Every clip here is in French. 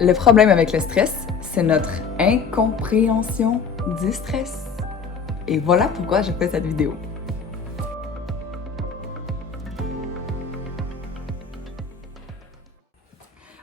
Le problème avec le stress, c'est notre incompréhension du stress. Et voilà pourquoi j'ai fait cette vidéo.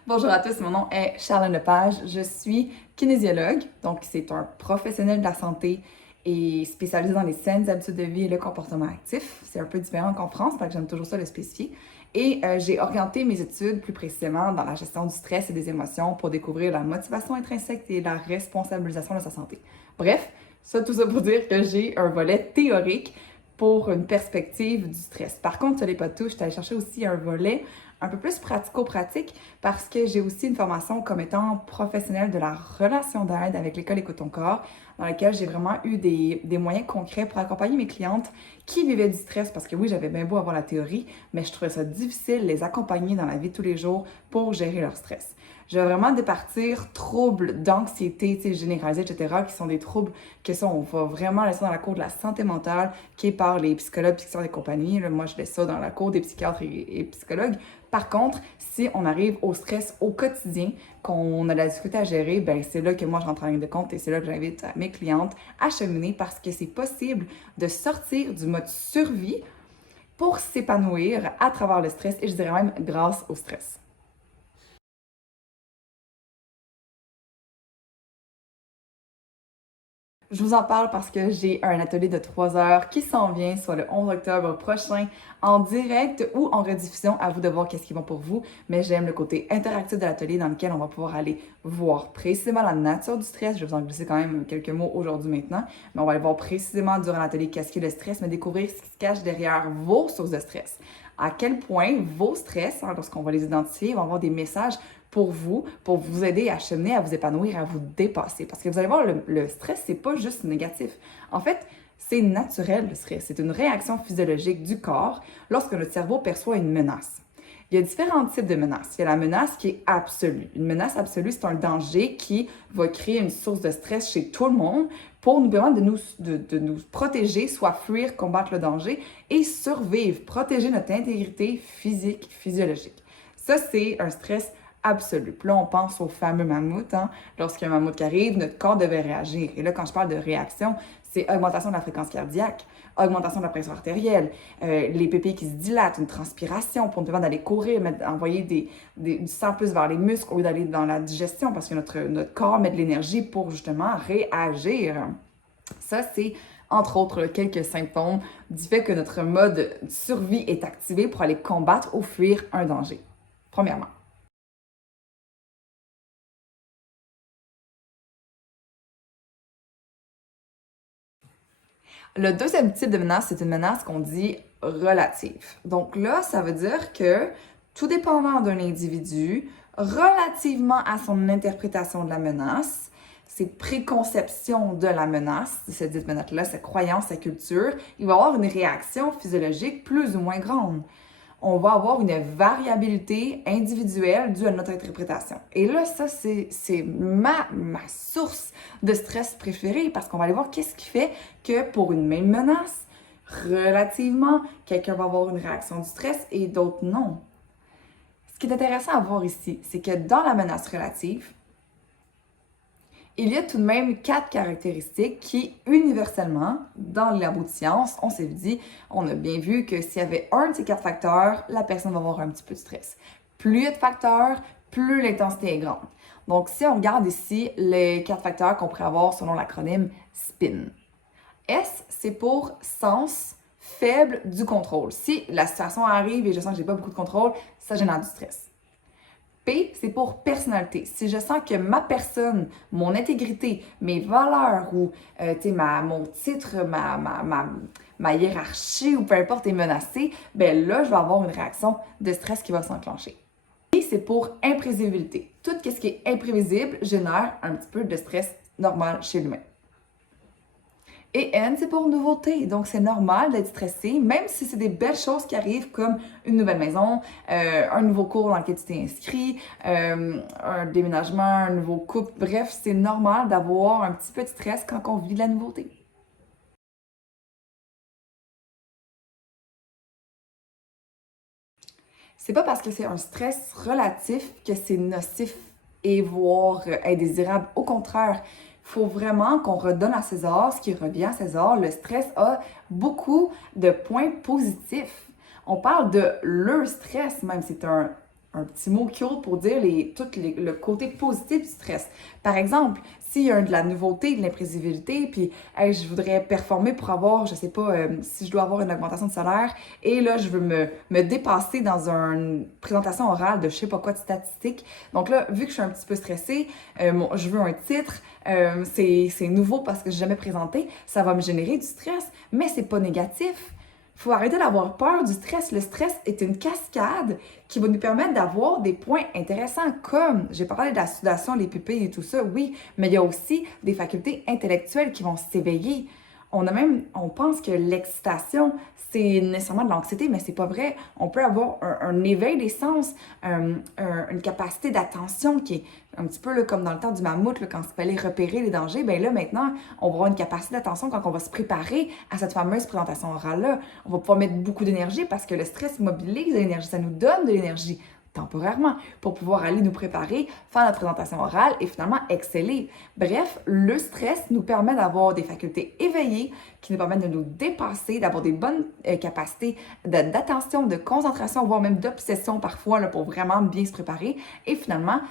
Bonjour à tous, mon nom est Charlène Lepage. Je suis kinésiologue, donc c'est un professionnel de la santé et spécialisé dans les saines habitudes de vie et le comportement actif. C'est un peu différent qu'en France, donc j'aime toujours ça le spécifier. Et j'ai orienté mes études plus précisément dans la gestion du stress et des émotions pour découvrir la motivation intrinsèque et la responsabilisation de sa santé. Bref, tout ça pour dire que j'ai un volet théorique pour une perspective du stress. Par contre, ça n'est pas tout, je suis allée chercher aussi un volet un peu plus pratico-pratique parce que j'ai aussi une formation comme étant professionnelle de la relation d'aide avec l'école Écoute ton corps, dans laquelle j'ai vraiment eu des moyens concrets pour accompagner mes clientes qui vivaient du stress parce que oui, j'avais bien beau avoir la théorie, mais je trouvais ça difficile de les accompagner dans la vie de tous les jours pour gérer leur stress. Je vais vraiment départir troubles d'anxiété généralisée, etc., qui sont des troubles que ça, on va vraiment laisser dans la cour de la santé mentale, qui est par les psychologues, psychiatres et compagnie. Là, moi, je laisse ça dans la cour des psychiatres et psychologues. Par contre, si on arrive au stress au quotidien, qu'on a de la difficulté à gérer, ben c'est là que moi je rentre en ligne de compte et c'est là que j'invite mes clientes à cheminer parce que c'est possible de sortir du mode survie pour s'épanouir à travers le stress et je dirais même grâce au stress. Je vous en parle parce que j'ai un atelier de 3 heures qui s'en vient, soit le 11 octobre prochain, en direct ou en rediffusion. À vous de voir qu'est-ce qui va pour vous. Mais j'aime le côté interactif de l'atelier dans lequel on va pouvoir aller voir précisément la nature du stress. Je vais vous en glisser quand même quelques mots aujourd'hui maintenant. Mais on va aller voir précisément durant l'atelier qu'est-ce qu'est le stress, mais découvrir ce qui se cache derrière vos sources de stress. À quel point vos stress, lorsqu'on va les identifier, vont avoir des messages pour vous aider à cheminer, à vous épanouir, à vous dépasser. Parce que vous allez voir, le stress, c'est pas juste négatif. En fait, c'est naturel, le stress. C'est une réaction physiologique du corps lorsque notre cerveau perçoit une menace. Il y a différents types de menaces. Il y a la menace qui est absolue. Une menace absolue, c'est un danger qui va créer une source de stress chez tout le monde pour nous permettre de nous protéger, soit fuir, combattre le danger et survivre, protéger notre intégrité physique, physiologique. Ça, c'est un stress absolu. Puis là, on pense au fameux mammouth. Lorsqu'il y a un mammouth qui arrive, notre corps devait réagir. Et là, quand je parle de réaction, c'est augmentation de la fréquence cardiaque, augmentation de la pression artérielle, les pupilles qui se dilatent, une transpiration pour nous permettre d'aller courir, envoyer du sang plus vers les muscles au lieu d'aller dans la digestion parce que notre corps met de l'énergie pour justement réagir. Ça, c'est entre autres quelques symptômes du fait que notre mode survie est activé pour aller combattre ou fuir un danger. Premièrement. Le deuxième type de menace, c'est une menace qu'on dit relative. Donc là, ça veut dire que tout dépendant d'un individu, relativement à son interprétation de la menace, ses préconceptions de la menace, de cette dite menace-là, sa croyance, sa culture, il va avoir une réaction physiologique plus ou moins grande. On va avoir une variabilité individuelle due à notre interprétation. Et là, ça, c'est ma source de stress préférée parce qu'on va aller voir qu'est-ce qui fait que pour une même menace, relativement, quelqu'un va avoir une réaction du stress et d'autres non. Ce qui est intéressant à voir ici, c'est que dans la menace relative, il y a tout de même 4 caractéristiques qui, universellement, dans les labos de science, on s'est dit, on a bien vu que s'il y avait un de ces 4 facteurs, la personne va avoir un petit peu de stress. Plus il y a de facteurs, plus l'intensité est grande. Donc, si on regarde ici les 4 facteurs qu'on pourrait avoir selon l'acronyme SPIN. S, c'est pour sens faible du contrôle. Si la situation arrive et je sens que j'ai pas beaucoup de contrôle, ça génère du stress. P, c'est pour personnalité. Si je sens que ma personne, mon intégrité, mes valeurs ou mon titre, ma hiérarchie ou peu importe est menacée, ben là, je vais avoir une réaction de stress qui va s'enclencher. P, c'est pour imprévisibilité. Tout ce qui est imprévisible génère un petit peu de stress normal chez l'humain. Et N, c'est pour nouveauté. Donc, c'est normal d'être stressé, même si c'est des belles choses qui arrivent comme une nouvelle maison, un nouveau cours dans lequel tu t'es inscrit, un déménagement, un nouveau couple. Bref, c'est normal d'avoir un petit peu de stress quand on vit de la nouveauté. C'est pas parce que c'est un stress relatif que c'est nocif et voire indésirable. Au contraire, il faut vraiment qu'on redonne à César ce qui revient à César. Le stress a beaucoup de points positifs. On parle de le stress, même, c'est un petit mot cute pour dire le côté positif du stress. Par exemple, s'il y a de la nouveauté, de l'imprévisibilité, puis hey, je voudrais performer pour avoir, je sais pas, si je dois avoir une augmentation de salaire, et là, je veux me dépasser dans une présentation orale de je sais pas quoi de statistique. Donc là, vu que je suis un petit peu stressée, je veux un titre, c'est nouveau parce que j'ai jamais présenté, ça va me générer du stress, mais c'est pas négatif. Faut arrêter d'avoir peur du stress. Le stress est une cascade qui va nous permettre d'avoir des points intéressants comme, j'ai parlé de la sudation, les pupilles et tout ça, oui, mais il y a aussi des facultés intellectuelles qui vont s'éveiller. On pense que l'excitation, c'est nécessairement de l'anxiété, mais c'est pas vrai. On peut avoir un éveil des sens, une capacité d'attention qui est un petit peu là, comme dans le temps du mammouth, là, quand il fallait repérer les dangers. Ben là, maintenant, on va avoir une capacité d'attention quand on va se préparer à cette fameuse présentation orale-là. On va pouvoir mettre beaucoup d'énergie parce que le stress mobilise de l'énergie, ça nous donne de l'énergie temporairement pour pouvoir aller nous préparer, faire notre présentation orale et finalement exceller. Bref, le stress nous permet d'avoir des facultés éveillées qui nous permettent de nous dépasser, d'avoir des bonnes capacités d'attention, de concentration, voire même d'obsession parfois là, pour vraiment bien se préparer et finalement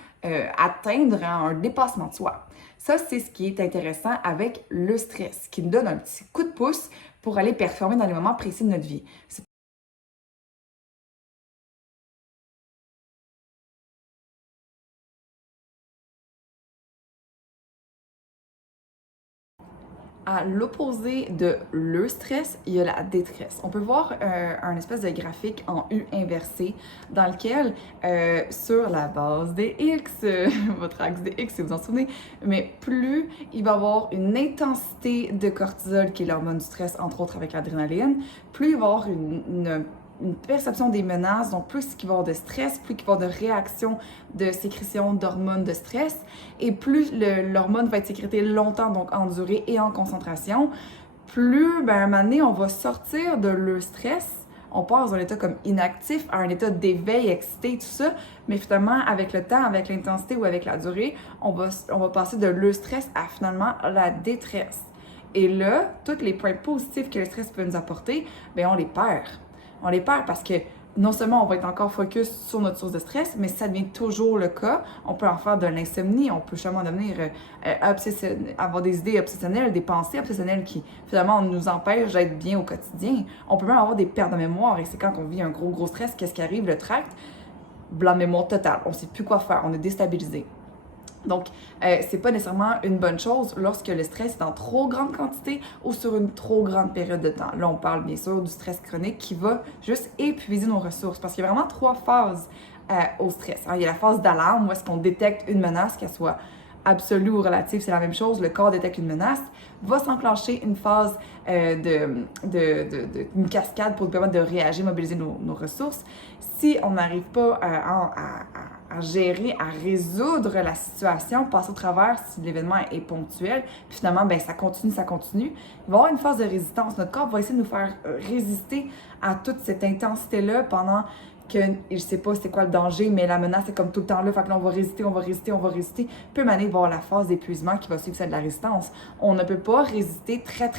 atteindre un dépassement de soi. Ça, c'est ce qui est intéressant avec le stress, qui nous donne un petit coup de pouce pour aller performer dans les moments précis de notre vie. À l'opposé de le stress, il y a la détresse. On peut voir un espèce de graphique en U inversé dans lequel, sur la base des X, votre axe des X si vous en souvenez, mais plus il va y avoir une intensité de cortisol, qui est l'hormone du stress, entre autres avec l'adrénaline, plus il va y avoir une perception des menaces, donc plus il va y avoir de stress, plus il va y avoir de réactions, de sécrétion d'hormones de stress, et plus l'hormone va être sécrétée longtemps, donc en durée et en concentration, plus, ben, à un moment donné, on va sortir de le stress, on passe d'un état comme inactif à un état d'éveil, excité, tout ça, mais finalement, avec le temps, avec l'intensité ou avec la durée, on va passer de le stress à finalement la détresse. Et là, tous les points positifs que le stress peut nous apporter, ben on les perd. On les perd parce que non seulement on va être encore focus sur notre source de stress, mais si ça devient toujours le cas, on peut en faire de l'insomnie, on peut justement devenir avoir des idées obsessionnelles, des pensées obsessionnelles qui finalement nous empêchent d'être bien au quotidien. On peut même avoir des pertes de mémoire et c'est quand on vit un gros stress, qu'est-ce qui arrive? Le tract, blanc de mémoire total, on ne sait plus quoi faire, on est déstabilisé. Donc, c'est pas nécessairement une bonne chose lorsque le stress est en trop grande quantité ou sur une trop grande période de temps. Là, on parle bien sûr du stress chronique qui va juste épuiser nos ressources parce qu'il y a vraiment trois phases au stress. Alors, il y a la phase d'alarme où est-ce qu'on détecte une menace, qu'elle soit absolue ou relative, c'est la même chose. Le corps détecte une menace, va s'enclencher une phase une cascade pour nous permettre de réagir, mobiliser nos ressources. Si on n'arrive pas à gérer, à résoudre la situation, passer au travers si l'événement est ponctuel, puis finalement, ben, ça continue, il va y avoir une phase de résistance. Notre corps va essayer de nous faire résister à toute cette intensité-là pendant que je sais pas c'est quoi le danger, mais la menace est comme tout le temps là, fait que là on va résister, on va résister, on va résister. Puis à un moment donné, il va y avoir la phase d'épuisement qui va suivre celle de la résistance. On ne peut pas résister très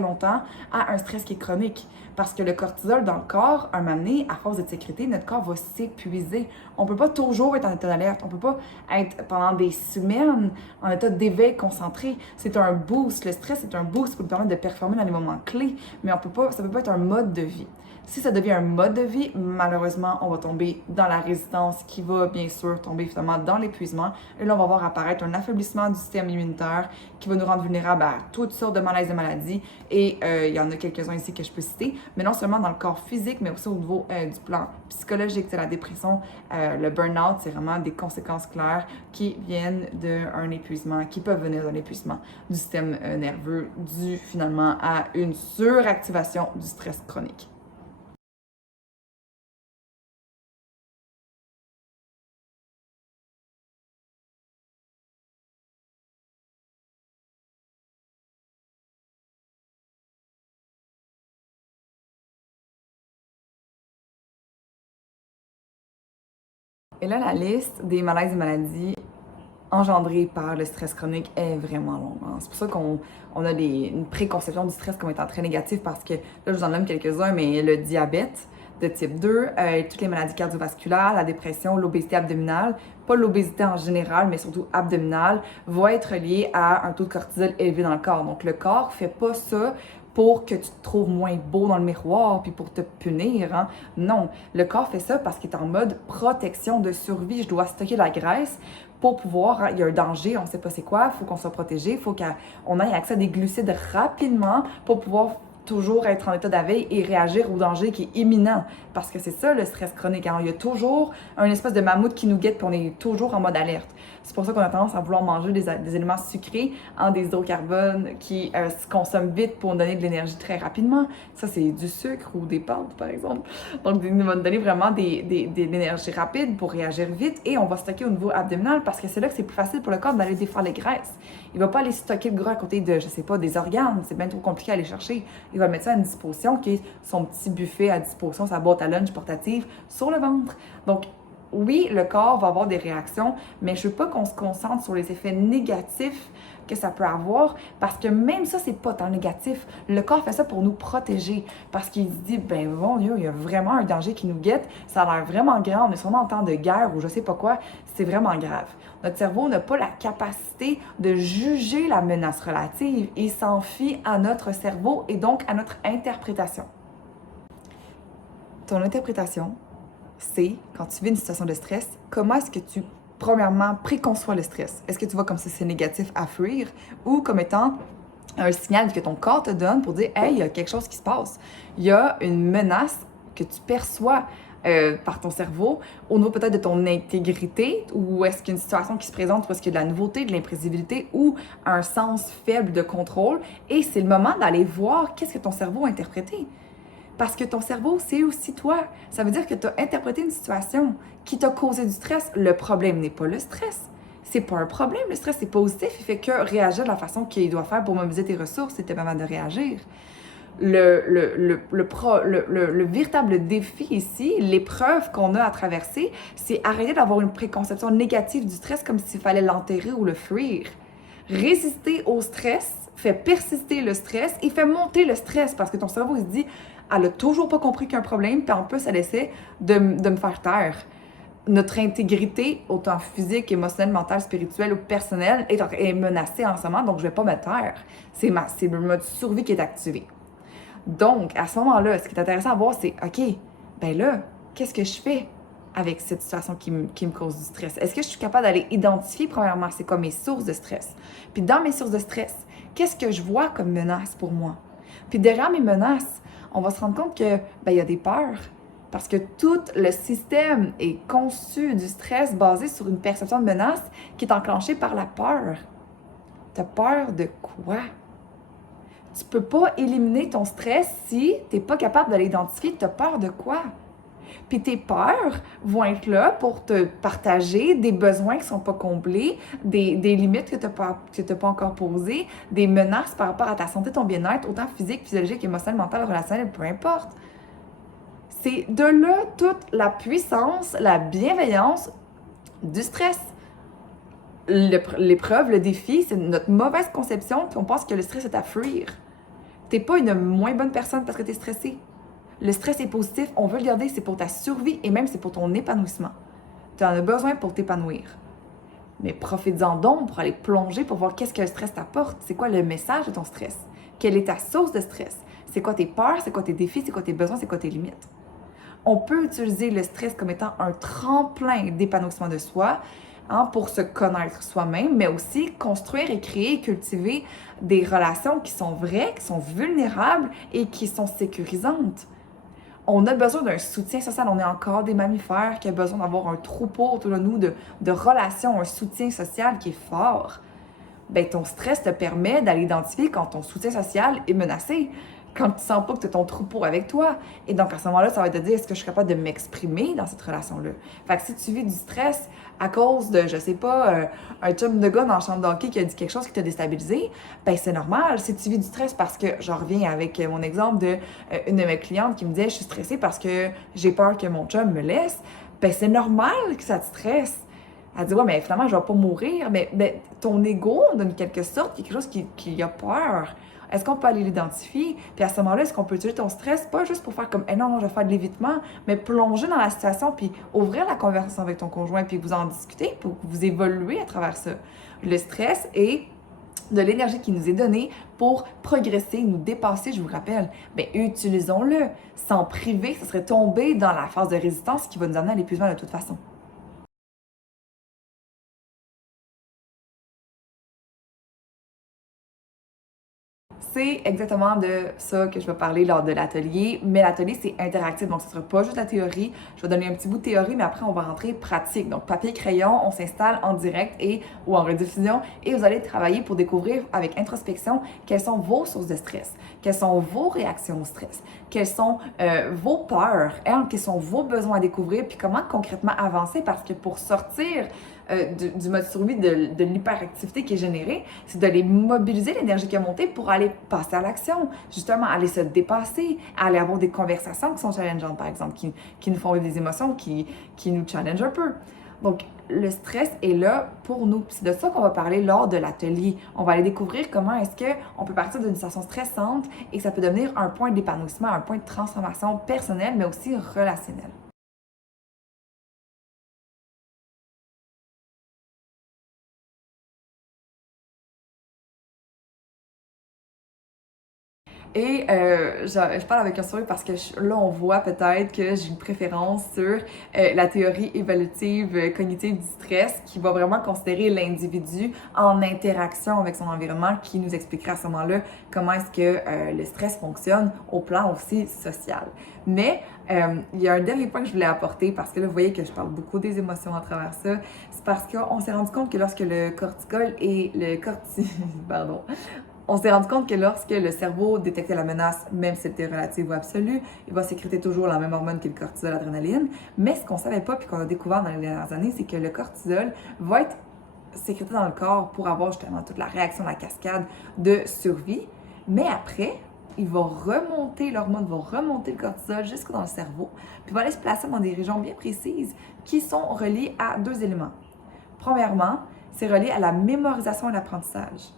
longtemps à un stress qui est chronique. Parce que le cortisol dans le corps, un moment donné, à force de sécréter, notre corps va s'épuiser. On peut pas toujours être en état d'alerte. On peut pas être pendant des semaines en état d'éveil concentré. C'est un boost. Le stress est un boost pour nous permettre de performer dans les moments clés. Mais ça peut pas être un mode de vie. Si ça devient un mode de vie, malheureusement, on va tomber dans la résistance qui va bien sûr tomber finalement dans l'épuisement. Et là, on va voir apparaître un affaiblissement du système immunitaire qui va nous rendre vulnérables à toutes sortes de malaises et maladies. Et il y en a quelques-uns ici que je peux citer, mais non seulement dans le corps physique, mais aussi au niveau du plan psychologique. C'est la dépression, le burn-out, c'est vraiment des conséquences claires qui viennent d'un épuisement, qui peuvent venir d'un épuisement du système nerveux dû finalement à une suractivation du stress chronique. Et là, la liste des malaises et maladies engendrée par le stress chronique est vraiment longue. Hein. C'est pour ça qu'on a une préconception du stress comme étant très négatif parce que, là, je vous en nomme quelques-uns, mais le diabète de type 2, toutes les maladies cardiovasculaires, la dépression, l'obésité abdominale, pas l'obésité en général, mais surtout abdominale, va être liée à un taux de cortisol élevé dans le corps. Donc, le corps fait pas ça pour que tu te trouves moins beau dans le miroir puis pour te punir. Hein? Non, le corps fait ça parce qu'il est en mode protection de survie. Je dois stocker la graisse pour pouvoir, hein, il y a un danger, on sait pas c'est quoi, il faut qu'on soit protégé, il faut qu'on ait accès à des glucides rapidement pour pouvoir toujours être en état d'éveil et réagir au danger qui est imminent. Parce que c'est ça le stress chronique. Hein? Il y a toujours un espèce de mammouth qui nous guette puis on est toujours en mode alerte. C'est pour ça qu'on a tendance à vouloir manger des éléments sucrés, hein, des hydrocarbones qui se consomment vite pour nous donner de l'énergie très rapidement. Ça, c'est du sucre ou des pâtes, par exemple. Donc, il va nous donner vraiment de l'énergie rapide pour réagir vite et on va stocker au niveau abdominal parce que c'est là que c'est plus facile pour le corps d'aller défaire les graisses. Il va pas aller stocker le gras à côté de, je sais pas, des organes. C'est bien trop compliqué à aller chercher. Il va mettre ça à une disposition qui est son petit buffet à disposition, sa boîte à lunch portative sur le ventre. Donc, oui, le corps va avoir des réactions, mais je veux pas qu'on se concentre sur les effets négatifs que ça peut avoir, parce que même ça, c'est pas tant négatif. Le corps fait ça pour nous protéger, parce qu'il se dit, ben bon Dieu, il y a vraiment un danger qui nous guette, ça a l'air vraiment grand, on est sûrement en temps de guerre ou je sais pas quoi, c'est vraiment grave. Notre cerveau n'a pas la capacité de juger la menace relative et s'en fie à notre cerveau et donc à notre interprétation. Ton interprétation, c'est, quand tu vis une situation de stress, comment est-ce que tu, premièrement, préconçois le stress? Est-ce que tu vois comme si c'est négatif à fuir ou comme étant un signal que ton corps te donne pour dire « Hey, il y a quelque chose qui se passe. Il y a une menace que tu perçois par ton cerveau au niveau peut-être de ton intégrité ou est-ce qu'il y a une situation qui se présente où est-ce qu'il y a de la nouveauté, de l'imprévisibilité ou un sens faible de contrôle et c'est le moment d'aller voir qu'est-ce que ton cerveau a interprété. Parce que ton cerveau, c'est aussi toi. Ça veut dire que tu as interprété une situation qui t'a causé du stress. Le problème n'est pas le stress. C'est pas un problème. Le stress, c'est positif. Il fait que réagir de la façon qu'il doit faire pour mobiliser tes ressources et te permettre de réagir. Le véritable défi ici, l'épreuve qu'on a à traverser, c'est arrêter d'avoir une préconception négative du stress comme s'il fallait l'enterrer ou le fuir. Résister au stress fait persister le stress et fait monter le stress parce que ton cerveau, il se dit elle a toujours pas compris qu'il y a un problème, puis en plus, elle essaie de me faire taire. Notre intégrité, autant physique, émotionnelle, mentale, spirituelle ou personnelle, est menacée en ce moment, donc je vais pas me taire. C'est le mode survie qui est activé. Donc, à ce moment-là, ce qui est intéressant à voir, c'est, OK, ben là, qu'est-ce que je fais avec cette situation qui me cause du stress? Est-ce que je suis capable d'aller identifier, premièrement, c'est quoi mes sources de stress? Puis dans mes sources de stress, qu'est-ce que je vois comme menace pour moi? Puis derrière mes menaces, on va se rendre compte que, ben, il y a des peurs. Parce que tout le système est conçu du stress basé sur une perception de menace qui est enclenchée par la peur. T'as peur de quoi? Tu peux pas éliminer ton stress si t'es pas capable de l'identifier. T'as peur de quoi? Puis tes peurs vont être là pour te partager des besoins qui sont pas comblés, des limites que t'as pas encore posées, des menaces par rapport à ta santé, ton bien-être, autant physique, physiologique, émotionnel, mental, relationnel, peu importe. C'est de là toute la puissance, la bienveillance du stress. L'épreuve, le défi, c'est notre mauvaise conception, puis on pense que le stress est à fuir. T'es pas une moins bonne personne parce que t'es stressé. Le stress est positif, on veut le garder, c'est pour ta survie et même c'est pour ton épanouissement. Tu en as besoin pour t'épanouir. Mais profites-en donc pour aller plonger pour voir qu'est-ce que le stress t'apporte. C'est quoi le message de ton stress? Quelle est ta source de stress? C'est quoi tes peurs? C'est quoi tes défis? C'est quoi tes besoins? C'est quoi tes limites? On peut utiliser le stress comme étant un tremplin d'épanouissement de soi, hein, pour se connaître soi-même, mais aussi construire et créer et cultiver des relations qui sont vraies, qui sont vulnérables et qui sont sécurisantes. On a besoin d'un soutien social. On est encore des mammifères qui ont besoin d'avoir un troupeau autour de nous de relations, un soutien social qui est fort. Ben, ton stress te permet d'aller identifier quand ton soutien social est menacé, quand tu sens pas que tu as ton troupeau avec toi. Et donc, à ce moment-là, ça va te dire, est-ce que je suis capable de m'exprimer dans cette relation-là? Fait que si tu vis du stress à cause de, je sais pas, un chum de gars dans la chambre d'hockey qui a dit quelque chose qui t'a déstabilisé, ben c'est normal. Si tu vis du stress parce que, j'en reviens avec mon exemple de une de mes clientes qui me disait, je suis stressée parce que j'ai peur que mon chum me laisse, ben c'est normal que ça te stresse. Elle dit, ouais, mais finalement, je vais pas mourir. Mais ton ego, d'une quelque sorte, il y a quelque chose qui a peur. Est-ce qu'on peut aller l'identifier? Puis à ce moment-là, est-ce qu'on peut utiliser ton stress, pas juste pour faire comme, eh non, je vais faire de l'évitement, mais plonger dans la situation, puis ouvrir la conversation avec ton conjoint, puis vous en discuter, pour que vous évoluez à travers ça. Le stress est de l'énergie qui nous est donnée pour progresser, nous dépasser, je vous rappelle. Bien, utilisons-le. S'en priver, ce serait tomber dans la phase de résistance qui va nous amener à l'épuisement de toute façon. C'est exactement de ça que je vais parler lors de l'atelier, mais l'atelier, c'est interactif, donc ce ne sera pas juste la théorie. Je vais donner un petit bout de théorie, mais après, on va rentrer pratique. Donc, papier, crayon, on s'installe en direct ou en rediffusion et vous allez travailler pour découvrir avec introspection quelles sont vos sources de stress, quelles sont vos réactions au stress, quelles sont vos peurs, hein, quels sont vos besoins à découvrir, puis comment concrètement avancer, parce que pour sortir du mode survie de l'hyperactivité qui est générée, c'est d'aller mobiliser l'énergie qui a monté pour aller passer à l'action, justement, aller se dépasser, aller avoir des conversations qui sont challengeantes, par exemple, qui nous font vivre des émotions, qui nous challengent un peu. Donc, le stress est là pour nous. C'est de ça qu'on va parler lors de l'atelier. On va aller découvrir comment est-ce qu'on peut partir d'une situation stressante et que ça peut devenir un point d'épanouissement, un point de transformation personnelle, mais aussi relationnelle. Et je parle avec un sourire parce que là, on voit peut-être que j'ai une préférence sur la théorie évolutive cognitive du stress qui va vraiment considérer l'individu en interaction avec son environnement, qui nous expliquera à ce moment-là comment est-ce que le stress fonctionne au plan aussi social. Mais il y a un dernier point que je voulais apporter parce que là, vous voyez que je parle beaucoup des émotions à travers ça. C'est parce qu'on s'est rendu compte que lorsque le cortisol et le pardon, on s'est rendu compte que lorsque le cerveau détectait la menace, même si c'était relative ou absolue, il va sécréter toujours la même hormone que le cortisol, l'adrénaline. Mais ce qu'on ne savait pas, puis qu'on a découvert dans les dernières années, c'est que le cortisol va être sécrété dans le corps pour avoir justement toute la réaction, la cascade de survie. Mais après, il va remonter, l'hormone va remonter le cortisol jusque dans le cerveau, puis va aller se placer dans des régions bien précises qui sont reliées à deux éléments. Premièrement, c'est relié à la mémorisation et l'apprentissage.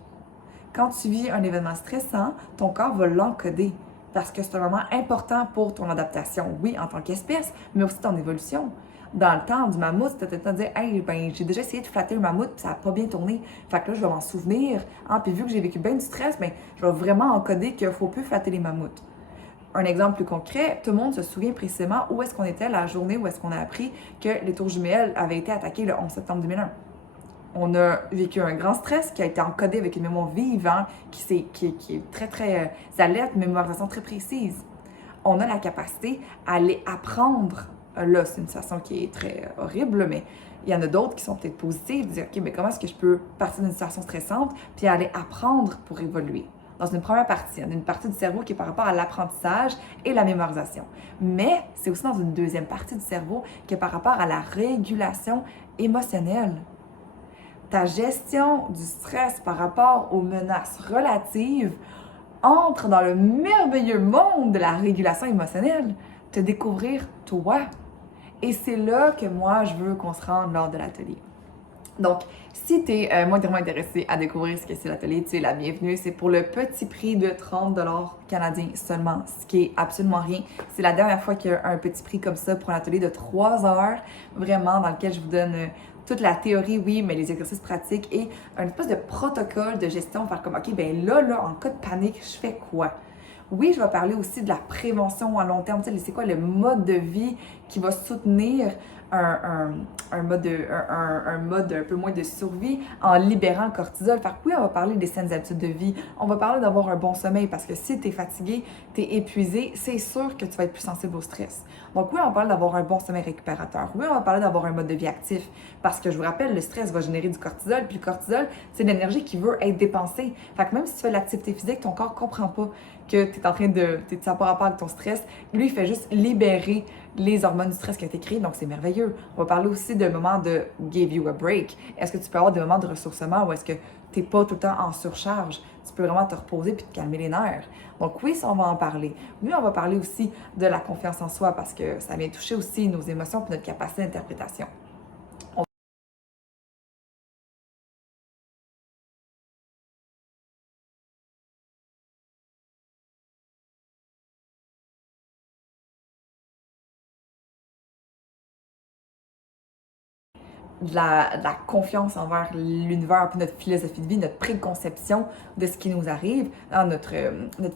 Quand tu vis un événement stressant, ton corps va l'encoder parce que c'est un moment important pour ton adaptation, oui, en tant qu'espèce, mais aussi ton évolution. Dans le temps du mammouth, c'était peut-être de dire, hey, ben, j'ai déjà essayé de flatter un mammouth, puis ça n'a pas bien tourné. Fait que là, je vais m'en souvenir. Hein, puis vu que j'ai vécu bien du stress, ben, je vais vraiment encoder qu'il ne faut plus flatter les mammouths. Un exemple plus concret, tout le monde se souvient précisément où est-ce qu'on était la journée où est-ce qu'on a appris que les tours jumelles avaient été attaquées le 11 septembre 2001. On a vécu un grand stress qui a été encodé avec une mémoire vive, hein, qui est très, très alerte, une mémorisation très précise. On a la capacité à aller apprendre. Là, c'est une situation qui est très horrible, mais il y en a d'autres qui sont peut-être positives, dire, OK, mais comment est-ce que je peux partir d'une situation stressante, puis aller apprendre pour évoluer? Dans une première partie, il y a une partie du cerveau qui est par rapport à l'apprentissage et la mémorisation. Mais c'est aussi dans une deuxième partie du cerveau qui est par rapport à la régulation émotionnelle. Ta gestion du stress par rapport aux menaces relatives entre dans le merveilleux monde de la régulation émotionnelle, te découvrir toi. Et c'est là que moi, je veux qu'on se rende lors de l'atelier. Donc, si tu es moindrement intéressé à découvrir ce que c'est l'atelier, tu es la bienvenue. C'est pour le petit prix de 30 canadiens seulement, ce qui est absolument rien. C'est la dernière fois qu'il y a un petit prix comme ça pour un atelier de 3 heures, vraiment, dans lequel je vous donne toute la théorie, oui, mais les exercices pratiques et un espèce de protocole de gestion, faire comme, OK, ben là, en cas de panique, je fais quoi? Oui, je vais parler aussi de la prévention à long terme. Tu sais, c'est quoi le mode de vie qui va soutenir un mode un peu moins de survie en libérant le cortisol. Fait que oui, on va parler des saines habitudes de vie. On va parler d'avoir un bon sommeil parce que si tu es fatigué, tu es épuisé, c'est sûr que tu vas être plus sensible au stress. Donc oui, on va parler d'avoir un bon sommeil récupérateur. Oui, on va parler d'avoir un mode de vie actif parce que je vous rappelle, le stress va générer du cortisol, puis le cortisol, c'est de l'énergie qui veut être dépensée. Fait que même si tu fais de l'activité physique, ton corps comprend pas que tu es en train de... ça n'a pas rapport avec ton stress. Lui, il fait juste libérer les hormones du stress qui ont été créées, donc c'est merveilleux. On va parler aussi de moments de give you a break. Est-ce que tu peux avoir des moments de ressourcement ou est-ce que tu n'es pas tout le temps en surcharge? Tu peux vraiment te reposer puis te calmer les nerfs. Donc oui, ça, on va en parler. Oui, on va parler aussi de la confiance en soi parce que ça vient toucher aussi nos émotions et notre capacité d'interprétation. de la confiance envers l'univers, puis notre philosophie de vie, notre préconception de ce qui nous arrive, notre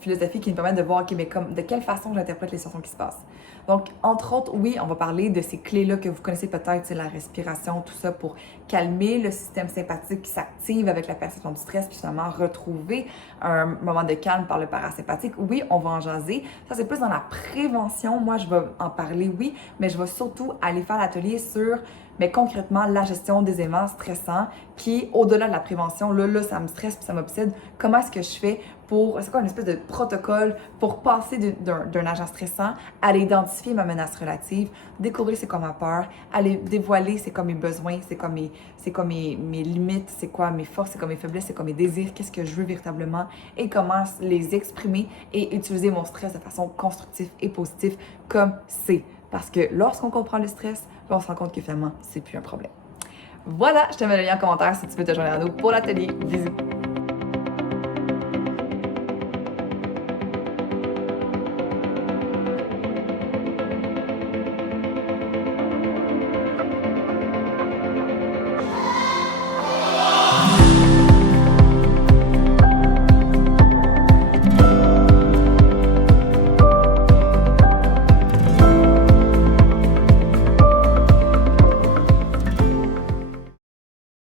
philosophie qui nous permet de voir, OK, mais de quelle façon j'interprète les situations qui se passent. Donc, entre autres, oui, on va parler de ces clés-là que vous connaissez peut-être, c'est la respiration, tout ça, pour calmer le système sympathique qui s'active avec la perception du stress, puis finalement retrouver un moment de calme par le parasympathique. Oui, on va en jaser. Ça, c'est plus dans la prévention. Moi, je vais en parler, oui, mais je vais surtout aller faire l'atelier sur, mais concrètement, la gestion des événements stressants qui, au-delà de la prévention, là, ça me stresse puis ça m'obsède. Comment est-ce que je fais pour, c'est quoi une espèce de protocole pour passer d'un agent stressant à aller identifier ma menace relative, découvrir c'est quoi ma peur, aller dévoiler c'est quoi mes besoins, c'est quoi mes limites, c'est quoi mes forces, c'est quoi mes faiblesses, c'est quoi mes désirs, qu'est-ce que je veux véritablement et comment les exprimer et utiliser mon stress de façon constructive et positive comme c'est. Parce que lorsqu'on comprend le stress, on se rend compte que finalement, c'est plus un problème. Voilà, je te mets le lien en commentaire si tu veux te joindre à nous pour l'atelier. Bisous!